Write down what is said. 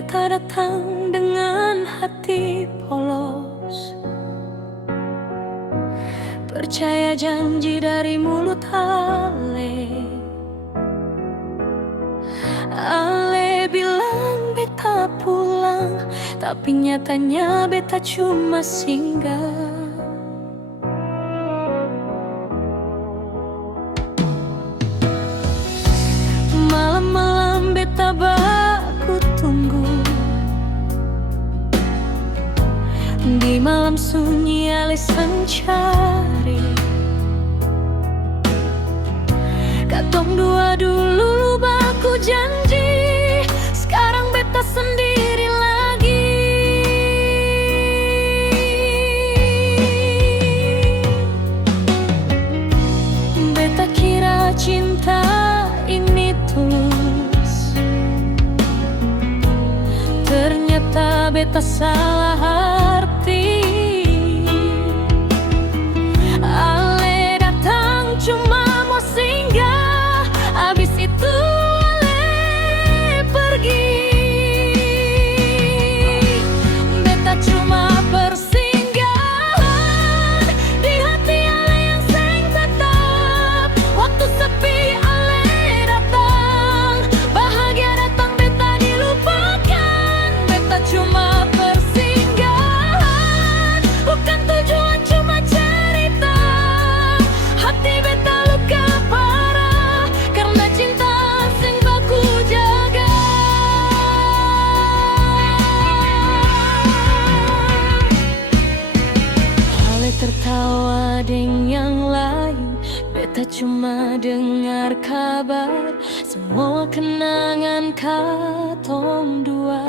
beta datang dengan hati polos, percaya janji dari mulut Ale. Ale bilang beta pulang, tapi nyatanya beta cuma singgah. Malam-malam beta baku tunggu, di malam sunyi Ale sancari. Katong dua dulu baku janji, sekarang beta sendiri lagi. Beta kira cinta ini tulus, ternyata beta salah arti. Ale datang cuma mau singgah, habis itu Ale pergi. Beta cuma persinggahan di hati Ale yang seng tetap. Waktu sepi Ale datang, bahagia datang beta dilupakan. Beta cuma persinggahan, bukan tujuan cuma cerita. Hati beta luka parah karena cinta sing baku jaga. Ale tertawa dengan yang lain, beta cuma dengar kabar semua kenangan katong dua.